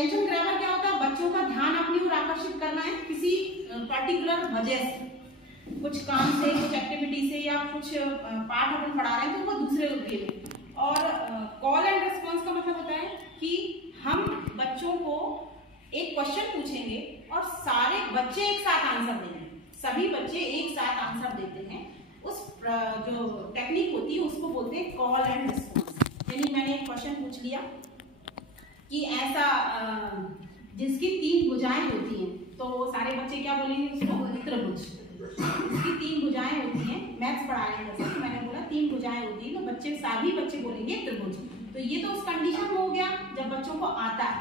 Attention grabber क्या होता है? बच्चों का ध्यान अपनी ओर आकर्षित करना है किसी पर्टिकुलर वजह से, कुछ काम से, कुछ एक्टिविटी से, या कुछ पाठ अपन पढ़ा रहे हैं तो वो दूसरे वे में। और कॉल एंड रिस्पॉन्स का मतलब होता है कि हम बच्चों को एक क्वेश्चन पूछेंगे और सारे बच्चे एक साथ आंसर देंगे, सभी बच्चे एक साथ आंसर देते हैं। उस जो टेक्निक होती है उसको बोलते हैं कॉल एंड रिस्पॉन्स। यानी मैंने एक क्वेश्चन पूछ लिया कि ऐसा जिसकी 3 भुजाएं होती हैं, तो सारे बच्चे क्या बोलेंगे उसको? त्रिभुज। इसकी 3 भुजाएं होती हैं, मैथ्स पढ़ा रहे हैं जैसे मैंने बोला 3 भुजाएं होती हैं, तो बच्चे सभी बच्चे बोलेंगे त्रिभुज। तो ये तो उस कंडीशन में हो गया जब बच्चों को आता है।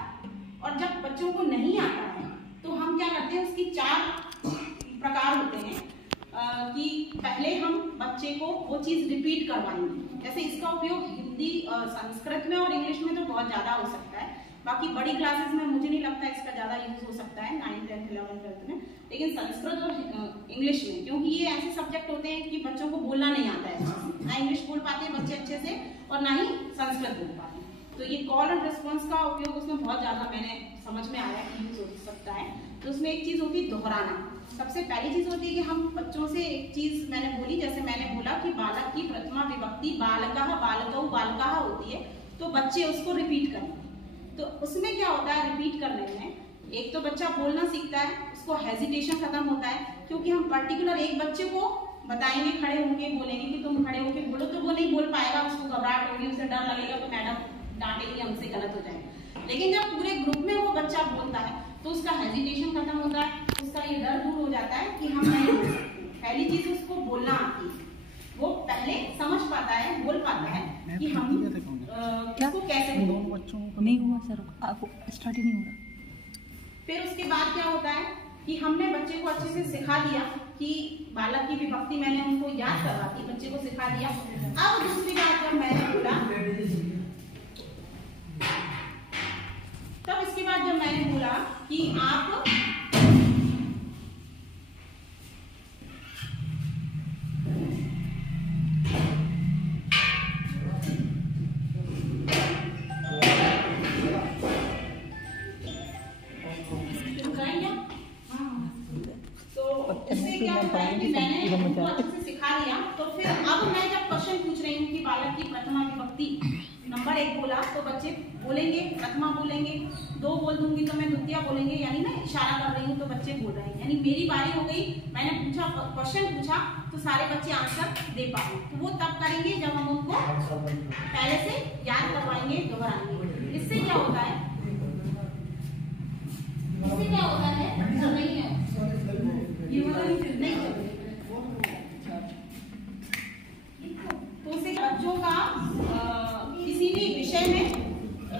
और जब बच्चों को नहीं आता है तो हम क्या करते हैं, उसकी 4 प्रकार होते हैं कि पहले हम बच्चे को वो चीज रिपीट करवाएंगे। जैसे इसका उपयोग हिंदी, संस्कृत में और इंग्लिश में तो बहुत ज्यादा हो सकता है, बाकी बड़ी क्लासेस में मुझे नहीं लगता इसका ज्यादा यूज हो सकता है 9th 10th 11th 12th में, लेकिन संस्कृत और इंग्लिश में, क्योंकि ये ऐसे सब्जेक्ट होते हैं कि बच्चों को बोलना नहीं आता है, ना इंग्लिश बोल पाते हैं बच्चे अच्छे से और ना ही संस्कृत बोल पाते हैं। तो ये कॉल एंड रिस्पॉन्स का उपयोग उसमें बहुत ज्यादा मैंने समझ में आया कि यूज हो सकता है। तो उसमें एक चीज होती है दोहराना। सबसे पहली चीज होती है कि हम बच्चों से एक चीज मैंने बोली, जैसे मैंने बोला कि बालक की प्रथमा विभक्ति बालकः बालकौ बालकाः होती है, तो बच्चे उसको रिपीट करें। तो उसमें क्या होता है, रिपीट करने में एक तो बच्चा बोलना सीखता है, उसको हेजिटेशन खत्म होता है, क्योंकि हम पर्टिकुलर एक बच्चे को बताएंगे, खड़े होके बोलेंगे कि तुम खड़े होके बोलो, तो वो नहीं बोल पाएगा, उसको घबराहट होगी, उसे डर लगेगा, तो मैडम डांटेगी, हमसे गलत हो जाएगा। लेकिन जब पूरे ग्रुप में वो बच्चा बोलता है तो उसका हेजिटेशन खत्म होता है, उसका ये डर दूर हो जाता है कि हम नहीं बोल सकते। पहली चीज उसको बोलना आती है, वो पहले समझ पाता है, बोल पाता है कि हम इसको कैसे बोलें। नहीं हुआ सर, आपको स्टार्ट ही नहीं हो रहा। फिर उसके बाद क्या होता है कि हमने बच्चे को अच्छे से सिखा दिया कि बालक की विभक्ति मैंने उनको याद करवा दी, बच्चे को सिखा दिया। अब दूसरी बात जब मैंने बोला, तब इसके बाद जब मैंने बोला कि आप सिखा दिया, तो फिर अब मैं जब क्वेश्चन पूछ रही हूँ कि बालक की प्रथमा विभक्ति नंबर 1 बोला तो बच्चे बोलेंगे, प्रथमा बोलेंगे, 2 बोल दूंगी तो मैं द्वितीय बोलेंगे, यानी मैं इशारा कर रही हूँ तो बच्चे बोल रहे हैं, यानी मेरी बारी हो गई, मैंने पूछा, क्वेश्चन पूछा तो सारे बच्चे आंसर दे पाए। तो वो तब करेंगे जब हम उनको पहले से याद करवाएंगे, दोहराएंगे। इससे क्या होता है, तो उससे बच्चों का किसी भी विषय में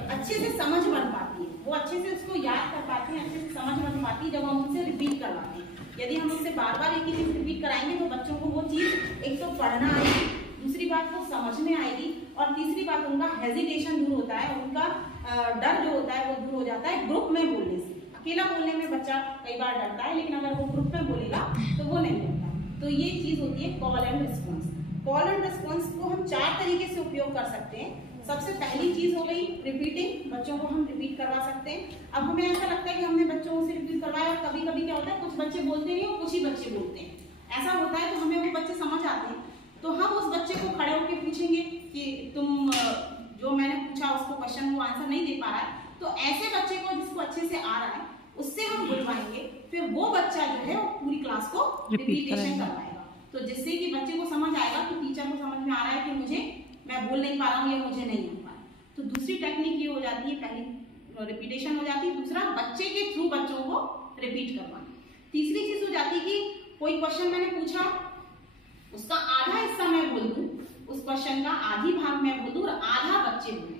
अच्छे से समझ बन पाती है, वो अच्छे से उसको याद कर पाते हैं, अच्छे से समझ बन पाती है जब हम उनसे रिपीट करवाते हैं। यदि हम उससे बार बार एक ही चीज रिपीट कराएंगे तो बच्चों को वो चीज एक तो पढ़ना आएगी, दूसरी बात वो समझ में आएगी, और तीसरी बात उनका हेजिटेशन दूर होता है, उनका डर जो होता है वो दूर हो जाता है ग्रुप में बोलने से। अकेला बोलने में बच्चा कई बार डरता है, लेकिन अगर वो ग्रुप में बोलेगा तो वो नहीं डरता। तो ये चीज होती है call and response. Call and response को हम 4 तरीके से उपयोग कर सकते हैं। सबसे पहली चीज हो गई रिपीटिंग, बच्चों को हम रिपीट करवा सकते हैं। अब हमें ऐसा लगता है कि हमने बच्चों से रिपीट करवाया, और कभी कभी क्या होता है कुछ बच्चे बोलते नहीं और कुछ ही बच्चे बोलते हैं, ऐसा होता है, तो हमें वो बच्चे समझ आते हैं, तो हम उस बच्चे को खड़े होकर पूछेंगे कि तुम जो मैंने पूछा उसको क्वेश्चन वो आंसर नहीं दे पा रहा है, तो ऐसे बच्चे को जिसको अच्छे से आ रहा है उससे हम बुलवाएंगे, फिर वो बच्चा जो है वो पूरी क्लास को रिपीटेशन करवाएगा, तो जिससे कि बच्चे को समझ आएगा कि टीचर को समझ में आ रहा है कि मुझे, मैं बोल नहीं पा रहा हूँ या मुझे नहीं आ पा रहा। तो दूसरी टेक्निक ये हो जाती है, पहली रिपीटेशन हो जाती है, दूसरा बच्चे के थ्रू बच्चों को रिपीट करवाना। तीसरी चीज हो जाती है कि कोई क्वेश्चन मैंने पूछा, उसका आधा हिस्सा मैं बोल दूं, उस क्वेश्चन का आधी भाग मैं बोल दूं और आधा बच्चे बोले।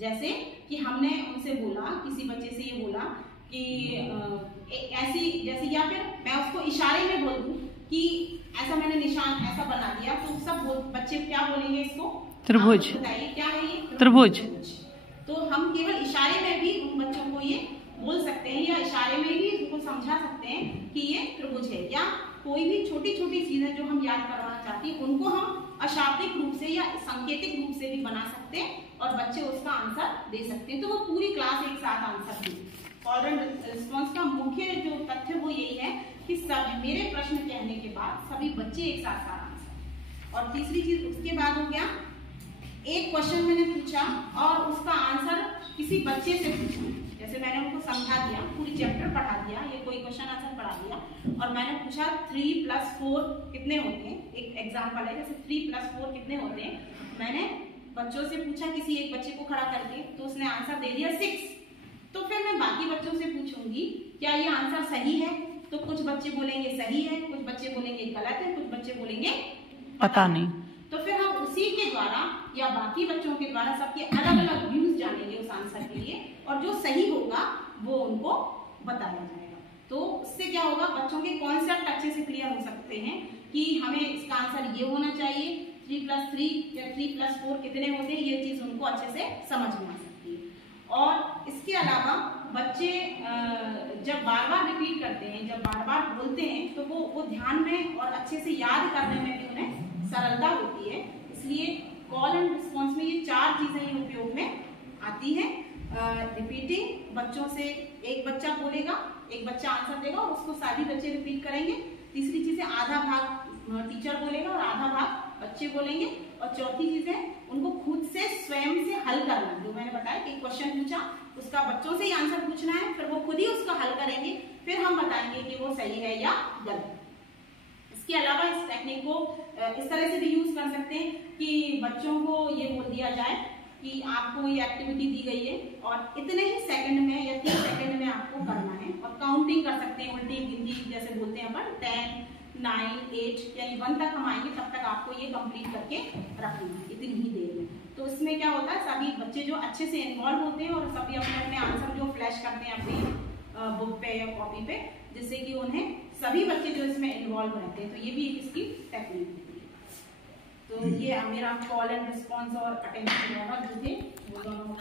जैसे कि हमने उनसे बोला, किसी बच्चे से ये बोला कि ऐसी जैसे, या फिर मैं उसको इशारे में बोल दूं कि ऐसा मैंने निशान ऐसा बना दिया, तो सब बच्चे क्या बोलेंगे इसको? त्रिभुज। बताइए क्या है ये? त्रिभुज। तो हम केवल इशारे में भी उन बच्चों को ये बोल सकते हैं, या इशारे में भी उनको समझा सकते हैं कि ये त्रिभुज है। या कोई भी छोटी छोटी चीजें जो हम याद करवाना चाहते ताकि उनको हम अशाब्दिक रूप से या सांकेतिक रूप से भी बना सकते हैं और बच्चे उसका आंसर दे सकते हैं। तो वो पूरी क्लास एक साथ answer the. Call and response का मुख्य जो तथ्य वो यही है कि सब मेरे प्रश्न कहने के बाद सभी बच्चे एक साथ आंसर। और तीसरी चीज उसके बाद हो गया, एक क्वेश्चन मैंने पूछा और उसका आंसर किसी बच्चे से पूछा। जैसे मैंने उनको समझा दिया, पूरी चैप्टर पढ़ा दिया, ये कोई क्वेश्चन आंसर पढ़ा दिया और मैंने पूछा 3 + 4 कितने होते हैं। एक एग्जाम्पल है, जैसे 3 + 4 कितने होते हैं। मैंने बच्चों से पूछा, किसी एक बच्चे को खड़ा करके, तो उसने आंसर दे दिया 6। तो फिर मैं बाकी बच्चों से पूछूंगी क्या ये आंसर सही है, तो कुछ बच्चे बोलेंगे सही है, कुछ बच्चे बोलेंगे गलत है, कुछ बच्चे बोलेंगे पता नहीं। तो फिर हम उसी के द्वारा या बाकी बच्चों के द्वारा सबके अलग अलग व्यूज जानेंगे उस आंसर के लिए, और जो सही होगा वो उनको बताया जाएगा। तो उससे क्या होगा, बच्चों के कॉन्सेप्ट अच्छे से क्लियर हो सकते हैं कि हमें इसका आंसर ये होना चाहिए, 3 + 3 या 3 + 4 कितने होते हैं, ये चीज उनको अच्छे से समझ में आ सकती है। और इसके अलावा बच्चे जब बार बार रिपीट करते हैं, जब बार बार बोलते हैं, तो वो ध्यान में और अच्छे से याद करने में भी उन्हें सरलता होती है। इसलिए कॉल एंड रिस्पॉन्स में ये 4 चीजें उपयोग में आती हैं। रिपीटिंग, बच्चों से एक बच्चा बोलेगा, एक बच्चा आंसर देगा और उसको सभी बच्चे रिपीट करेंगे। तीसरी चीज है आधा भाग टीचर बोलेगा और आधा भाग बच्चे बोलेंगे। और चौथी चीज है उनको खुद से स्वयं से हल करना। जो मैंने बताया कि क्वेश्चन पूछा, उसका बच्चों से ही आंसर पूछना है, फिर वो खुद ही उसका हल करेंगे, फिर हम बताएंगे कि वो सही है या गलत। इसके अलावा इस टेक्निक को इस तरह से भी यूज कर सकते हैं कि बच्चों को ये बोल दिया जाए कि आपको ये एक्टिविटी दी गई है और इतने ही सेकंड में या 3 सेकंड में आपको करना है। और काउंटिंग कर सकते हैं, उल्टी गिनती जैसे बोलते हैं अपन, 10, 9, 8 यानी 1 तक हम आएंगे, तब तक आपको ये कंप्लीट करके रखना है इतनी ही देर में। तो इसमें क्या होता है, सभी बच्चे जो अच्छे से इन्वॉल्व होते हैं और सभी अपने अपने आंसर जो फ्लैश करते हैं अपनी बुक पे या कॉपी पे, जिससे कि उन्हें सभी बच्चे जो इसमें इन्वॉल्व रहते हैं। तो ये भी एक इसकी टेक्निक होती है। तो ये मेरा कॉल एंड रिस्पॉन्स और अटेंशन जो थे वो दोनों